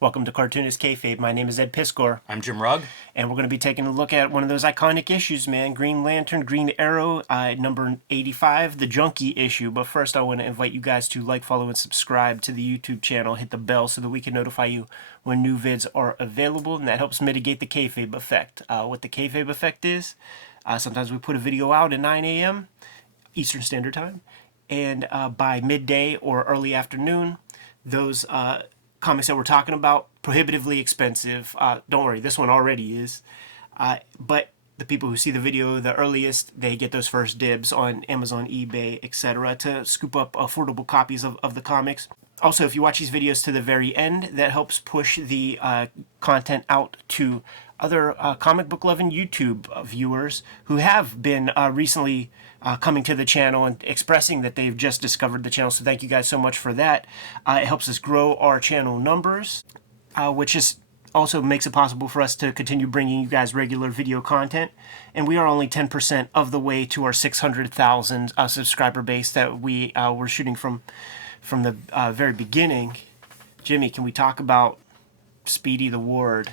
Welcome to Cartoonist Kayfabe. My name is Ed Piskor. I'm Jim Rugg. And we're going to be taking a look at one of those iconic issues, man. Green Lantern, Green Arrow, number 85, the Junkie issue. But first, I want to invite you guys to like, follow, and subscribe to the YouTube channel. Hit the bell so that we can notify you when new vids are available. And that helps mitigate the Kayfabe effect. What the Kayfabe effect is, sometimes we put a video out at 9 a.m. Eastern Standard Time. And by midday or early afternoon, those comics that we're talking about, prohibitively expensive. Don't worry, this one already is. But the people who see the video the earliest, they get those first dibs on Amazon, eBay, etc. to scoop up affordable copies of the comics. Also, if you watch these videos to the very end, that helps push the content out to other comic book loving YouTube viewers who have been recently coming to the channel and expressing that they've just discovered the channel. So thank you guys so much for that. It helps us grow our channel numbers, which is also makes it possible for us to continue bringing you guys regular video content. And we are only 10% of the way to our 600,000 subscriber base that we were shooting from the very beginning. Jimmy, can we talk about Speedy the Ward?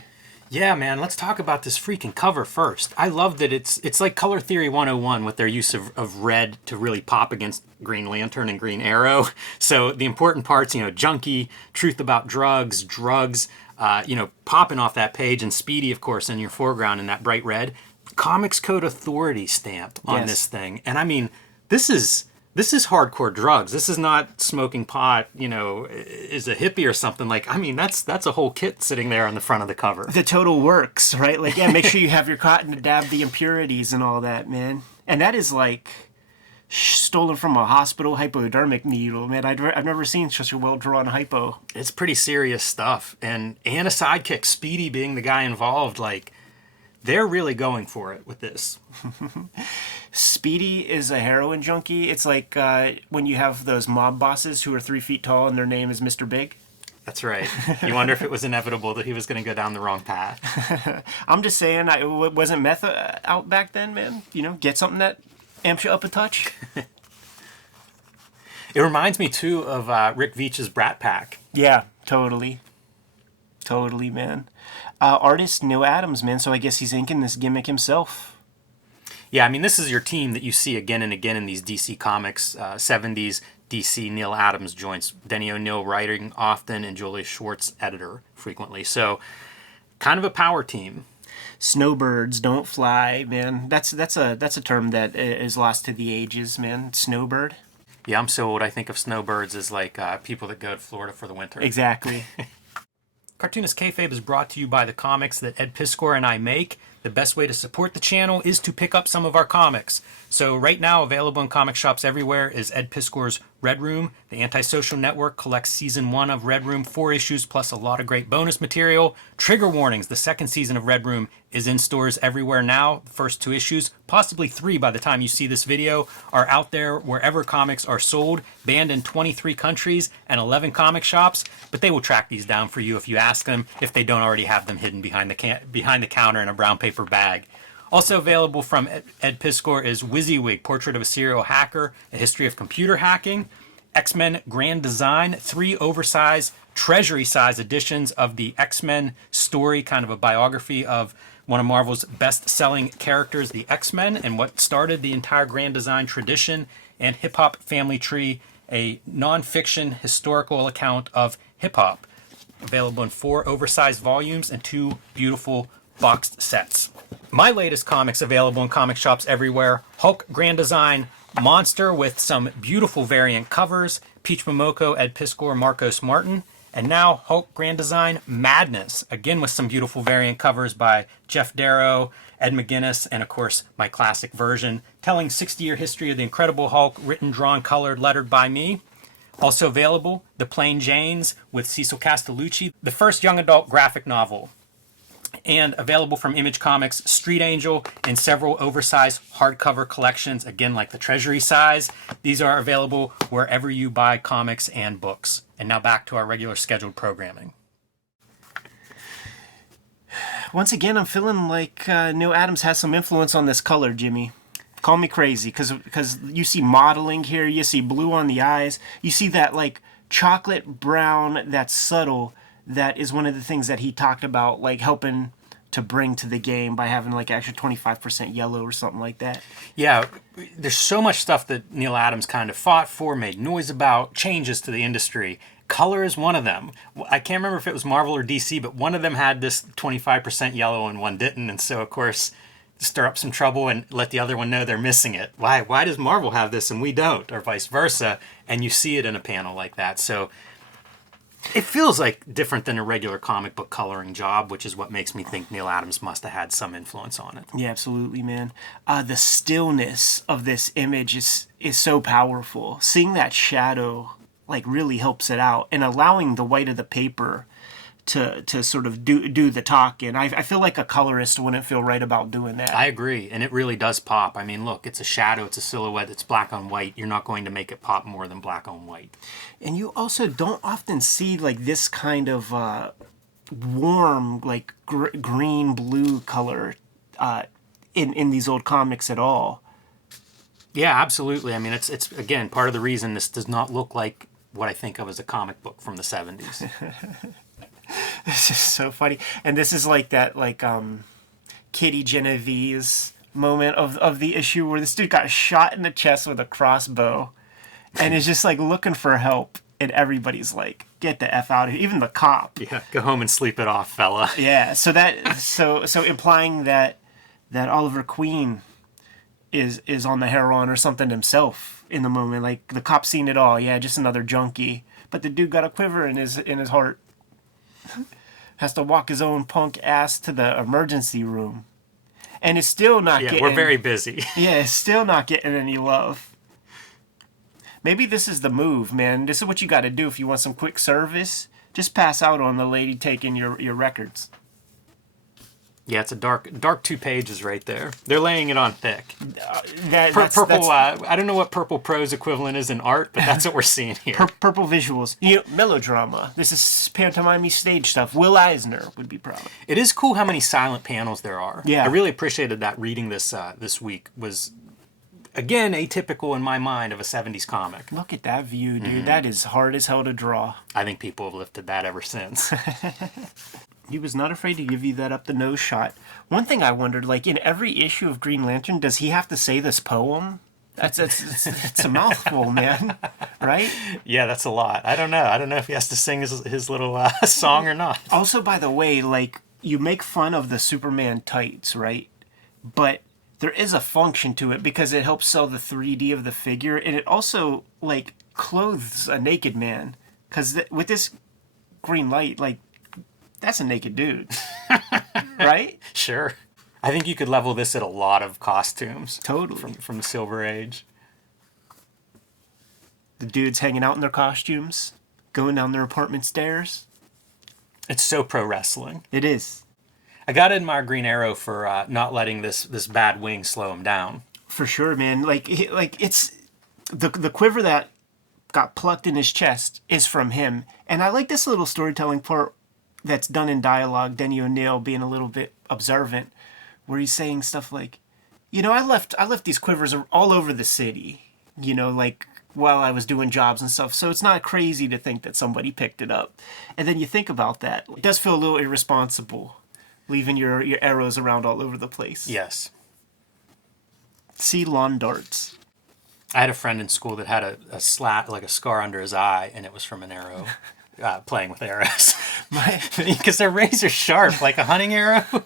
Yeah, man, let's talk about this freaking cover first. I love that it's like Color Theory 101 with their use of red to really pop against Green Lantern and Green Arrow. So the important parts, Junkie, truth about drugs, popping off that page, and Speedy, of course, in your foreground in that bright red. Comics Code Authority stamp on this thing. And I mean, this is hardcore drugs. This is not smoking pot, is a hippie or something. Like, I mean, that's a whole kit sitting there on the front of the cover. The total works, right? Like, yeah, make sure you have your cotton to dab the impurities and all that, man. And that is like stolen from a hospital hypodermic needle, man. I've never seen such a well-drawn hypo. It's pretty serious stuff. And a sidekick, Speedy being the guy involved, like, they're really going for it with this. Speedy is a heroin junkie. It's like when you have those mob bosses who are 3 feet tall and their name is Mr. Big. That's right. You wonder if it was inevitable that he was going to go down the wrong path. I'm just saying, wasn't meth out back then, man? Get something that amps you up a touch. It reminds me, too, of Rick Veitch's Brat Pack. Yeah, totally. Totally, man. Artist Neal Adams, man, so I guess he's inking this gimmick himself. Yeah, I mean, this is your team that you see again and again in these DC Comics 70s DC Neal Adams joints. Denny O'Neil writing often and Julius Schwartz editor frequently. So kind of a power team. Snowbirds don't fly, man. That's a term that is lost to the ages, man. Snowbird. Yeah, I'm so old. I think of snowbirds as like people that go to Florida for the winter. Exactly. Cartoonist Kayfabe is brought to you by the comics that Ed Piskor and I make. The best way to support the channel is to pick up some of our comics. So right now, available in comic shops everywhere is Ed Piskor's Red Room. The Antisocial Network collects Season 1 of Red Room, 4 issues, plus a lot of great bonus material. Trigger Warnings, the second season of Red Room, is in stores everywhere now. The first 2 issues, possibly 3 by the time you see this video, are out there wherever comics are sold, banned in 23 countries and 11 comic shops. But they will track these down for you if you ask them, if they don't already have them hidden behind the counter in a brown paper bag. Also available from Ed Piskor is WYSIWYG, Portrait of a Serial Hacker, A History of Computer Hacking, X-Men Grand Design, 3 oversized treasury-size editions of the X-Men story, kind of a biography of one of Marvel's best-selling characters, the X-Men, and what started the entire Grand Design tradition, and Hip Hop Family Tree, a non-fiction historical account of hip-hop. Available in 4 oversized volumes and 2 beautiful boxed sets. My latest comics available in comic shops everywhere. Hulk Grand Design Monster with some beautiful variant covers. Peach Momoko, Ed Piskor, Marcos Martin. And now Hulk Grand Design Madness, again with some beautiful variant covers by Jeff Darrow, Ed McGuinness, and of course my classic version, telling 60-year history of the Incredible Hulk, written, drawn, colored, lettered by me. Also available, The Plain Janes with Cecil Castellucci, the first young adult graphic novel. And available from Image Comics, Street Angel, and several oversized hardcover collections, again like the Treasury size. These are available wherever you buy comics and books. And now back to our regular scheduled programming. Once again, I'm feeling like Neal Adams has some influence on this color, Jimmy. Call me crazy, because you see modeling here, you see blue on the eyes, you see that like chocolate brown that's subtle that is one of the things that he talked about, like helping to bring to the game by having like extra 25% yellow or something like that. Yeah, there's so much stuff that Neil Adams kind of fought for, made noise about, changes to the industry. Color is one of them. I can't remember if it was Marvel or DC, but one of them had this 25% yellow and one didn't. And so, of course, stir up some trouble and let the other one know they're missing it. Why does Marvel have this and we don't? Or vice versa. And you see it in a panel like that. So it feels like different than a regular comic book coloring job, which is what makes me think Neil Adams must have had some influence on it. Yeah, absolutely, man. The stillness of this image is so powerful. Seeing that shadow like really helps it out, and allowing the white of the paper to sort of do the talking. I feel like a colorist wouldn't feel right about doing that. I agree, and it really does pop. I mean, look, it's a shadow, it's a silhouette, it's black on white. You're not going to make it pop more than black on white. And you also don't often see like this kind of warm, like green blue color in these old comics at all. Yeah, absolutely. I mean, it's again part of the reason this does not look like what I think of as a comic book from the 70s. This is so funny. And this is like that like Kitty Genevieve's moment of the issue where this dude got shot in the chest with a crossbow and is just like looking for help, and everybody's like, get the F out of here. Even the cop. Yeah, go home and sleep it off, fella. Yeah, so implying that Oliver Queen is on the heroin or something himself in the moment. Like the cop's seen it all. Yeah, just another junkie. But the dude got a quiver in his heart. Has to walk his own punk ass to the emergency room. And is still not getting... we're very busy. Yeah, still not getting any love. Maybe this is the move, man. This is what you got to do if you want some quick service. Just pass out on the lady taking your records. Yeah, it's a dark 2 pages right there. They're laying it on thick. Purple. I don't know what purple prose equivalent is in art, but that's what we're seeing here. Purple visuals. Melodrama. This is pantomime stage stuff. Will Eisner would be proud. It is cool how many silent panels there are. Yeah. I really appreciated that reading this week. Was, again, atypical in my mind of a 70s comic. Look at that view, dude. That is hard as hell to draw. I think people have lifted that ever since. He was not afraid to give you that up-the-nose shot. One thing I wondered, like, in every issue of Green Lantern, does he have to say this poem? It's a mouthful, man. Right? Yeah, that's a lot. I don't know if he has to sing his little song or not. Also, by the way, like, you make fun of the Superman tights, right? But there is a function to it because it helps sell the 3D of the figure, and it also, like, clothes a naked man. Because with this green light, like, that's a naked dude, right? Sure. I think you could level this at a lot of costumes. Totally. From the Silver Age. The dudes hanging out in their costumes, going down their apartment stairs. It's so pro wrestling. It is. I gotta admire Green Arrow for not letting this bad wing slow him down. For sure, man. Like it's the quiver that got plucked in his chest is from him, and I like this little storytelling part that's done in dialogue. Denny O'Neil being a little bit observant, where he's saying stuff like, I left these quivers all over the city, like while I was doing jobs and stuff. So it's not crazy to think that somebody picked it up. And then you think about that, it does feel a little irresponsible, leaving your arrows around all over the place. Yes. See lawn darts. I had a friend in school that had a slat, like a scar under his eye, and it was from an arrow. Playing with arrows. Because they're razor sharp, like a hunting arrow.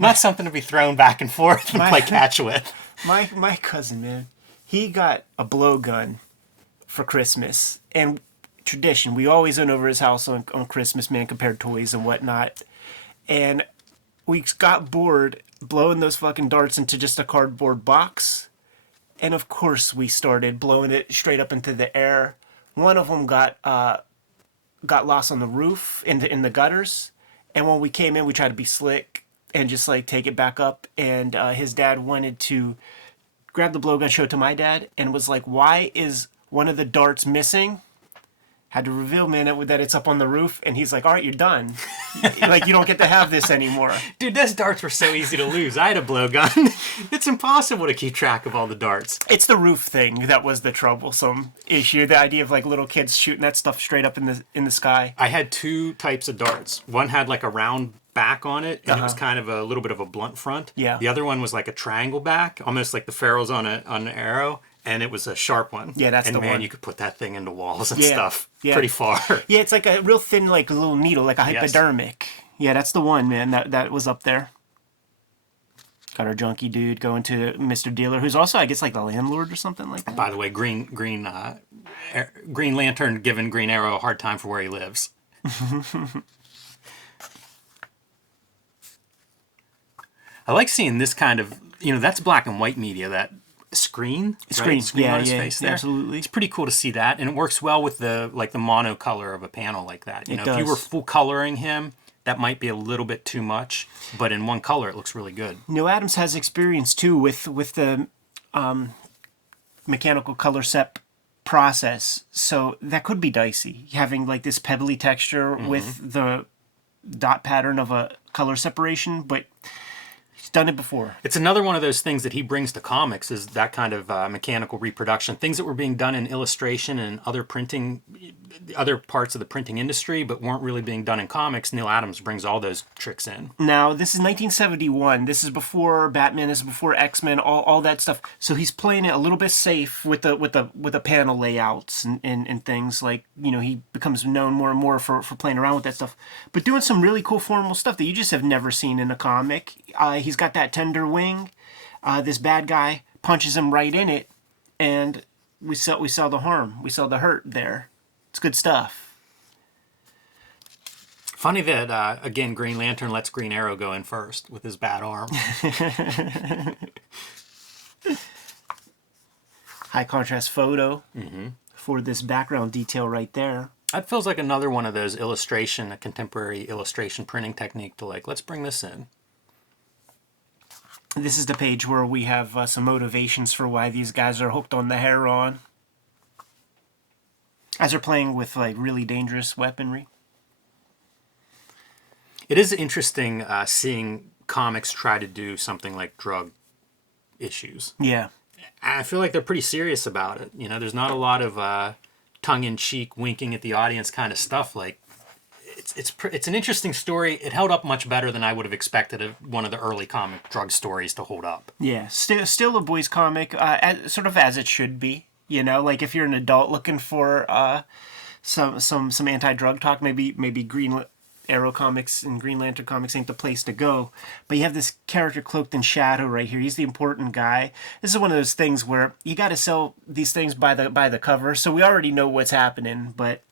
Not something to be thrown back and forth and play catch with. My cousin, man, he got a blowgun for Christmas. And tradition, we always went over his house on Christmas, man, compared toys and whatnot. And we got bored blowing those fucking darts into just a cardboard box. And of course we started blowing it straight up into the air. One of them got lost on the roof in the gutters, and when we came in we tried to be slick and just like take it back up, and his dad wanted to grab the blowgun, show it to my dad, and was like, why is one of the darts missing? had to reveal, man, that it's up on the roof, and he's like, all right, you're done. Like, you don't get to have this anymore. Dude, those darts were so easy to lose. I had a blowgun. It's impossible to keep track of all the darts. It's the roof thing that was the troublesome issue. The idea of like little kids shooting that stuff straight up in the sky. I had two types of darts. One had like a round back on it, and it was kind of a little bit of a blunt front. Yeah. The other one was like a triangle back, almost like the ferrules on an arrow, and it was a sharp one. Yeah, that's and the man, one. you could put that thing into walls and Yeah. stuff Yeah. pretty far. Yeah, it's like a real thin, like a little needle, like a Yes. hypodermic. Yeah, that's the one, man. That was up there. Got our junkie dude going to Mr. Dealer, who's also, I guess, like the landlord or something like that. By the way, Green Lantern giving Green Arrow a hard time for where he lives. I like seeing this kind of, that's black and white media, that screen Screen, on his face there. absolutely. It's pretty cool to see that, and it works well with the mono color of a panel like that. It If you were does. full coloring him, that might be a little bit too much, but in one color it looks really good. Neil Adams has experience too with the mechanical color set process, so that could be dicey. Having like this pebbly texture with the dot pattern of a color separation, but he's done it before. It's another one of those things that he brings to comics, is that kind of mechanical reproduction. Things that were being done in illustration and other parts of the printing industry, but weren't really being done in comics. Neil Adams brings all those tricks in. Now, this is 1971. This is before Batman. This is before X-Men. All that stuff. So he's playing it a little bit safe with the panel layouts and things like, he becomes known more and more for playing around with that stuff, but doing some really cool formal stuff that you just have never seen in a comic. He's got that tender wing. This bad guy punches him right in it, and we saw the harm. We saw the hurt there. It's good stuff. Funny that, again, Green Lantern lets Green Arrow go in first with his bad arm. High contrast photo for this background detail right there. That feels like another one of those a contemporary illustration printing technique to let's bring this in. This is the page where we have some motivations for why these guys are hooked on the heroin. As they're playing with really dangerous weaponry. It is interesting seeing comics try to do something like drug issues. Yeah. I feel like they're pretty serious about it. There's not a lot of tongue-in-cheek, winking at the audience kind of stuff. It's an interesting story. It held up much better than I would have expected one of the early comic drug stories to hold up. Yeah, still a boys' comic, sort of as it should be. Like if you're an adult looking for some anti-drug talk, maybe Green Arrow comics and Green Lantern comics ain't the place to go. But you have this character cloaked in shadow right here. He's the important guy. This is one of those things where you got to sell these things by the cover, so we already know what's happening. But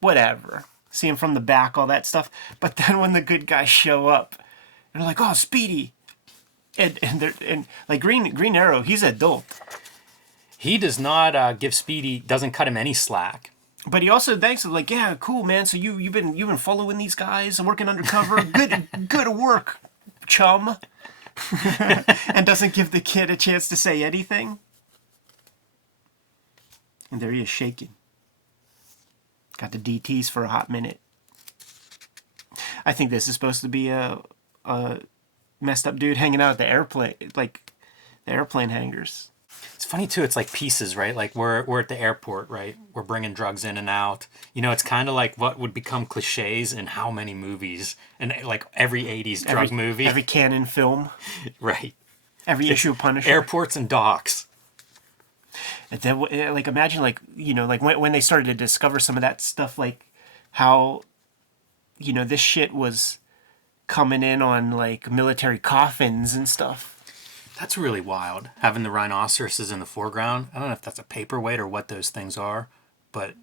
whatever. See him from the back, all that stuff. But then when the good guys show up, they're like, "Oh, Speedy," and like Green Arrow, he's adult. He does not give Speedy, doesn't cut him any slack. But he also thanks him, like, "Yeah, cool, man. So you've been following these guys and working undercover. Good work, chum." And doesn't give the kid a chance to say anything. And there he is, shaking. Got the DTs for a hot minute. I think this is supposed to be a messed up dude hanging out at the airplane, like the airplane hangars. It's funny too. It's like pieces, right? Like we're at the airport, right? We're bringing drugs in and out. It's kind of like what would become cliches in how many movies, and like every '80s drug movie, every canon film, right? Every issue of Punisher. Airports and docks. And then, like, imagine, like, like when they started to discover some of that stuff, like how, this shit was coming in on like military coffins and stuff. That's really wild. Having the rhinoceroses in the foreground. I don't know if that's a paperweight or what those things are, but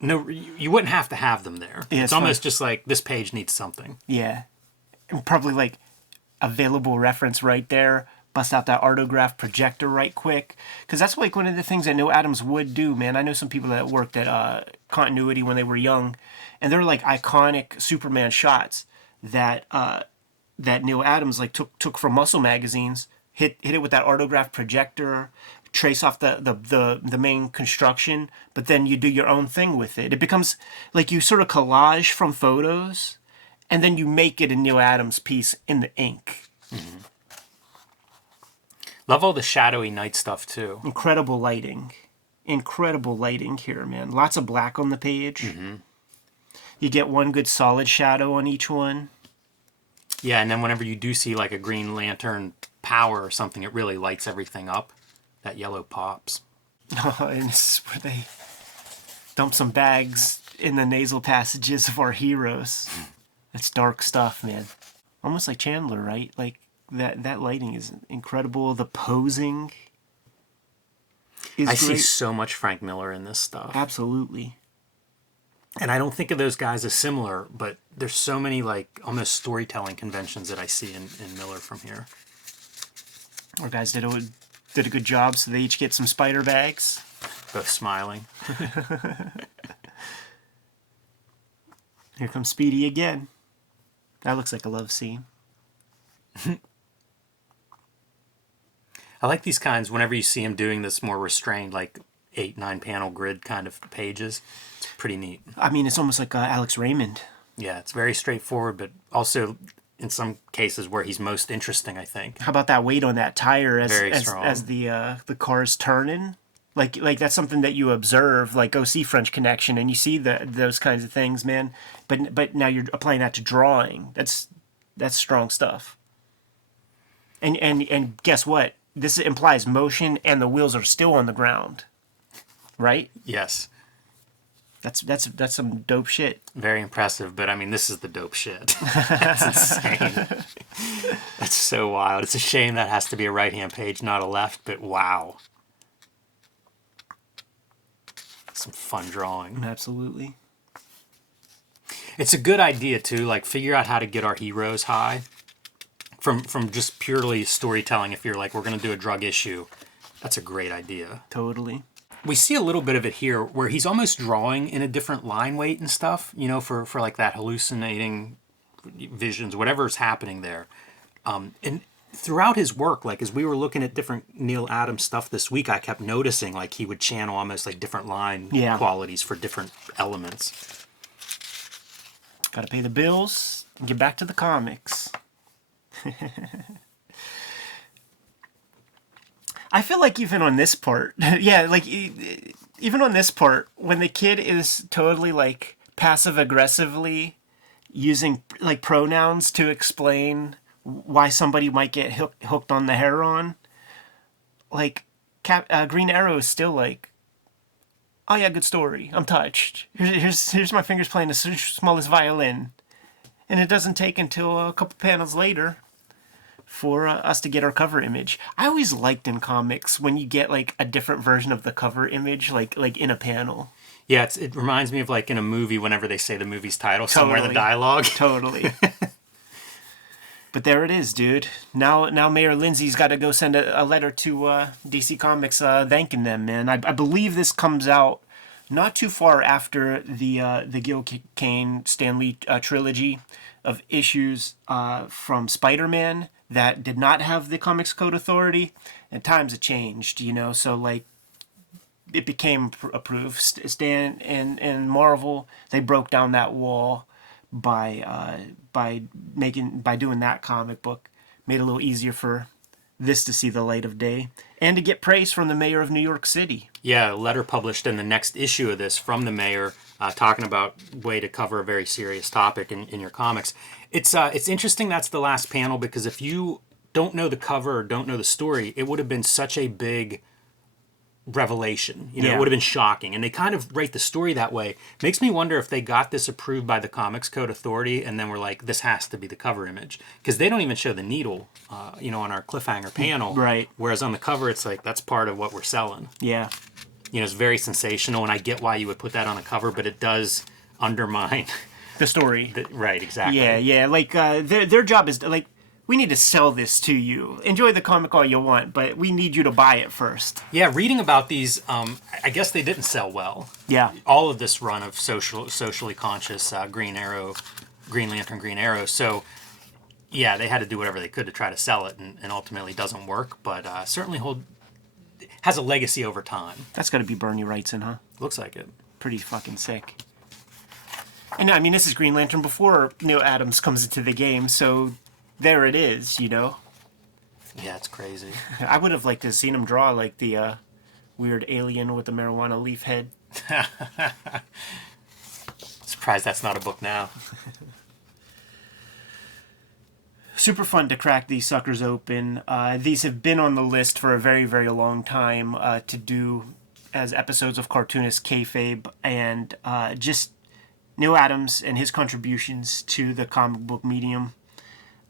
no, you wouldn't have to have them there. Yeah, it's almost just like this page needs something. Yeah. And probably like available reference right there. Bust out that artograph projector right quick. Because that's like one of the things I know Adams would do, man. I know some people that worked at Continuity when they were young, and they're like iconic Superman shots that Neil Adams like took from muscle magazines, hit it with that artograph projector, trace off the main construction, but then you do your own thing with it. It becomes like you sort of collage from photos, and then you make it a Neal Adams piece in the ink. Mm-hmm. Love all the shadowy night stuff too. Incredible lighting. Incredible lighting here, man. Lots of black on the page. Mm-hmm. You get one good solid shadow on each one. Yeah, and then whenever you do see like a Green Lantern power or something, it really lights everything up. That yellow pops. And this is where they dump some bags in the nasal passages of our heroes. That's dark stuff, man. Almost like Chandler, right? Like that lighting is incredible. The posing is I great. see so much Frank Miller in this stuff. Absolutely. And I don't think of those guys as similar, but there's so many like almost storytelling conventions that I see in Miller from here. Our guys did a good job, so they each get some spider bags. Both smiling. Here comes Speedy again. That looks like a love scene. I like these kinds whenever you see him doing this more restrained, like 8-9 panel grid kind of pages. It's pretty neat. I mean, it's almost like Alex Raymond. Yeah, it's very straightforward, but also in some cases where he's most interesting, I think. How about that weight on that tire as the car's turning? Like that's something that you observe, like go see French Connection, and you see those kinds of things, man. But now you're applying that to drawing. That's strong stuff. And guess what? This implies motion, and the wheels are still on the ground, right? Yes. That's some dope shit. Very impressive, but I mean, this is the dope shit. That's insane. That's so wild. It's a shame that has to be a right-hand page, not a left, but wow. Some fun drawing. Absolutely. It's a good idea, too, like figure out how to get our heroes high from just purely storytelling. If you're like, we're going to do a drug issue, that's a great idea. Totally. We see a little bit of it here where he's almost drawing in a different line weight and stuff, you know, for like that hallucinating visions, whatever's happening there. And throughout his work, like as we were looking at different Neal Adams stuff this week, I kept noticing like he would channel almost like different line qualities for different elements. Got to pay the bills and get back to the comics. I feel like even on this part, yeah, like even on this part, when the kid is totally like passive aggressively using like pronouns to explain why somebody might get hooked on the heroin, like Green Arrow is still like, oh yeah, good story. I'm touched. Here's my fingers playing the smallest violin, and it doesn't take until a couple panels later for us to get our cover image. I always liked in comics when you get like a different version of the cover image, like in a panel. Yeah, it reminds me of like in a movie whenever they say the movie's title somewhere in the dialogue. Totally. But there it is, dude. Now Mayor Lindsay's got to go send a letter to DC Comics thanking them, man. I believe this comes out not too far after the Gil Kane Stan Lee trilogy of issues from Spider-Man that did not have the Comics Code Authority, and times have changed, you know, so like it became approved. Stan and Marvel, they broke down that wall by doing that comic book, made it a little easier for this to see the light of day and to get praise from the mayor of New York City. Yeah, a letter published in the next issue of this from the mayor talking about way to cover a very serious topic in your comics. It's interesting that's the last panel, because if you don't know the cover or don't know the story, it would have been such a big revelation. You know, it would have been shocking. And they kind of write the story that way. Makes me wonder if they got this approved by the Comics Code Authority and then were like, this has to be the cover image. Because they don't even show the needle, on our cliffhanger panel. Right. Whereas on the cover, it's like, that's part of what we're selling. Yeah. You know, it's very sensational, and I get why you would put that on a cover, but it does undermine the story. Right, exactly. Yeah. Like, their job is, like, we need to sell this to you. Enjoy the comic all you want, but we need you to buy it first. Yeah, reading about these, I guess they didn't sell well. Yeah. All of this run of socially conscious Green Lantern, Green Arrow. So, yeah, they had to do whatever they could to try to sell it, and ultimately doesn't work. But certainly has a legacy over time. That's got to be Bernie Wrightson, huh? Looks like it. Pretty fucking sick. And I mean, this is Green Lantern before Neil Adams comes into the game, so there it is, you know? Yeah, it's crazy. I would have liked to have seen him draw like the weird alien with the marijuana leaf head. Surprised that's not a book now. Super fun to crack these suckers open. These have been on the list for a very, very long time to do as episodes of Cartoonist Kayfabe, and just Neil Adams and his contributions to the comic book medium.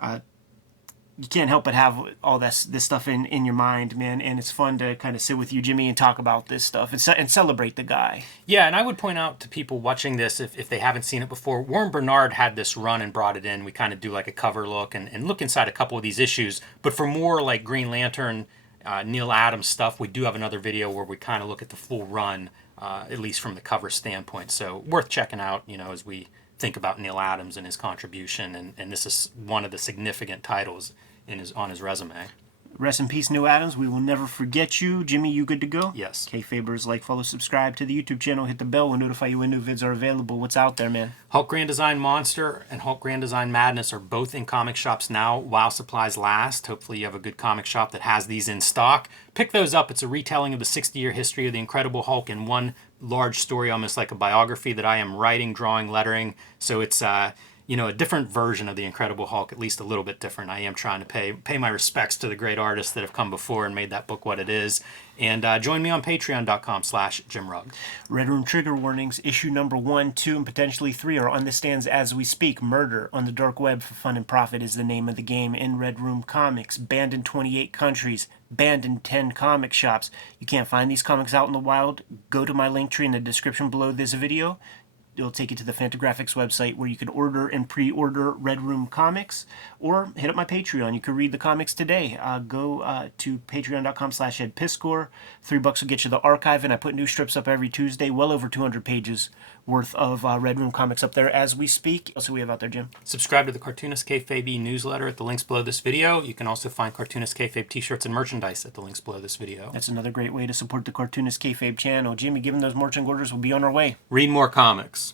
You can't help but have all this stuff in your mind, man, and it's fun to kind of sit with you, Jimmy, and talk about this stuff and celebrate the guy. Yeah, and I would point out to people watching this, if they haven't seen it before, Warren Bernard had this run and brought it in. We kind of do like a cover look and look inside a couple of these issues. But for more like Green Lantern, Neil Adams stuff, we do have another video where we kind of look at the full run, at least from the cover standpoint. So worth checking out, you know, as we think about Neil Adams and his contribution. And this is one of the significant titles on his resume. Rest in peace, Neil Adams. We will never forget you. Jimmy, you good to go? Yes. Kayfabers, like, follow, subscribe to the YouTube channel. Hit the bell. We'll notify you when new vids are available. What's out there, man? Hulk Grand Design Monster and Hulk Grand Design Madness are both in comic shops now while supplies last. Hopefully you have a good comic shop that has these in stock. Pick those up. It's a retelling of the 60-year history of the Incredible Hulk in one large story, almost like a biography that I am writing, drawing, lettering. So it's you know, a different version of the Incredible Hulk, at least a little bit different. I am trying to pay my respects to the great artists that have come before and made that book what it is. And join me on patreon.com/JimRugg. Red Room trigger warnings. Issue number 1, 2, and potentially 3 are on the stands as we speak. Murder on the Dark Web for Fun and Profit is the name of the game in Red Room Comics. Banned in 28 countries. Banned in 10 comic shops. You can't find these comics out in the wild? Go to my link tree in the description below this video. It'll take you to the Fantagraphics website where you can order and pre-order Red Room comics, or hit up my Patreon. You can read the comics today. Go to patreon.com/EdPiscor. $3 will get you the archive, and I put new strips up every Tuesday. Well over 200 pages worth of Red Room comics up there as we speak. Also, we have out there, Jim. Subscribe to the Cartoonist Kayfabe newsletter at the links below this video. You can also find Cartoonist Kayfabe t-shirts and merchandise at the links below this video. That's another great way to support the Cartoonist Kayfabe channel. Jimmy, given those marching orders, we'll be on our way. Read more comics.